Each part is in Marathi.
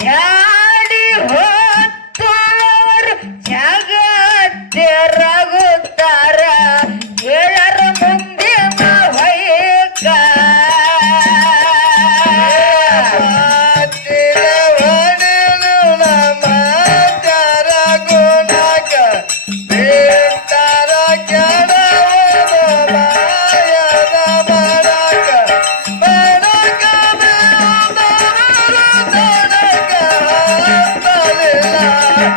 Yeah.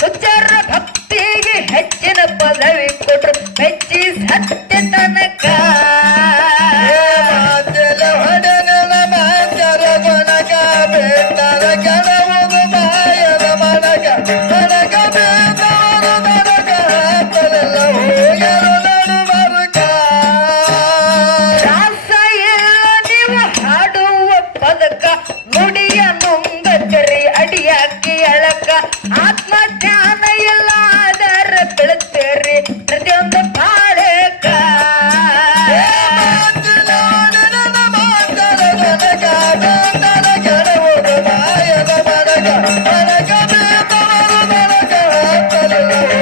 भक्त Thank you.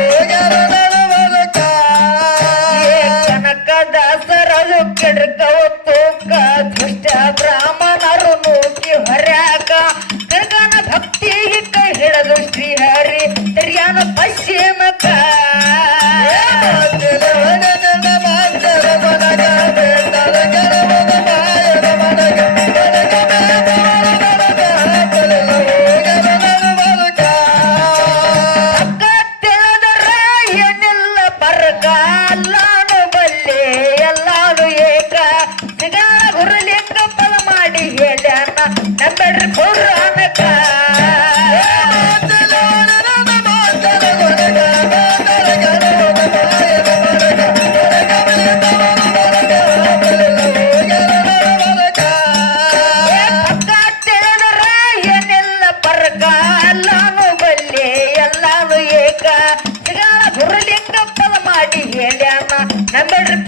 ಮಾತಾಡ್ರಿ